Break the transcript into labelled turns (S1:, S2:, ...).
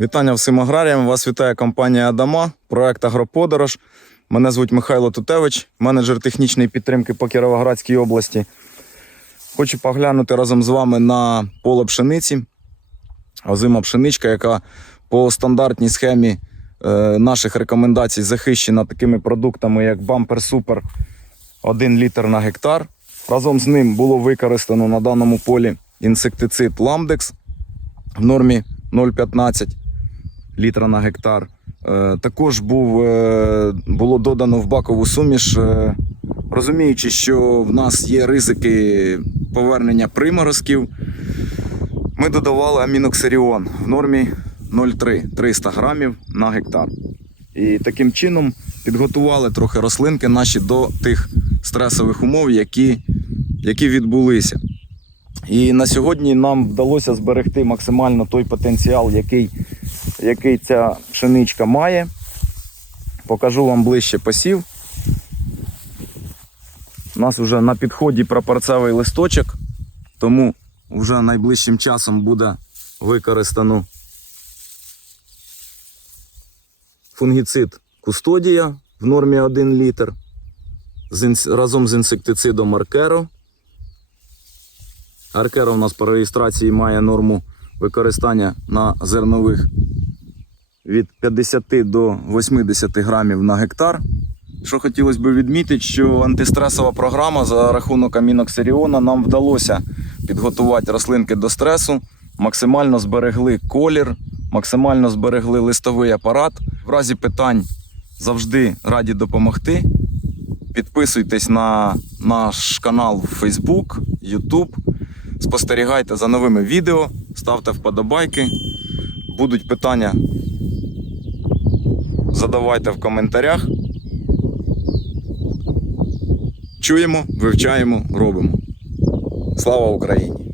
S1: Вітання всім аграріям. Вас вітає компанія Адама, проект Агроподорож. Мене звуть Михайло Тутевич, менеджер технічної підтримки по Кіровоградській області. Хочу поглянути разом з вами на поле пшениці. Озима пшеничка, яка по стандартній схемі е, наших рекомендацій захищена такими продуктами, як Бампер Супер 1 літр на гектар. Разом з ним було використано на даному полі інсектицид Ламдекс в нормі 0,15 літра на гектар. Е, Також був, е, було додано в бакову суміш, е, розуміючи, що в нас є ризики повернення приморозків. Ми додавали аміноксеріон в нормі 0,3 300 грамів на гектар. І таким чином підготували трохи рослинки наші до тих стресових умов, які, які відбулися. І на сьогодні нам вдалося зберегти максимально той потенціал, який, який ця пшеничка має. Покажу вам ближче посів. У нас вже на підході прапорцевий листочок, тому вже найближчим часом буде використано фунгіцид Кустодія в нормі 1 літр разом з інсектицидом Аркеро. Аркеро у нас по реєстрації має норму використання на зернових від 50 до 80 грамів на гектар. Що хотілося б відмітити, що антистресова програма за рахунок аміноксеріона нам вдалося підготувати рослинки до стресу, максимально зберегли колір, максимально зберегли листовий апарат. В разі питань завжди раді допомогти. Підписуйтесь на наш канал в Facebook, YouTube. Спостерігайте за новими відео, ставте вподобайки. Будуть питання, задавайте в коментарях. Чуємо, вивчаємо, робимо. Слава Україні!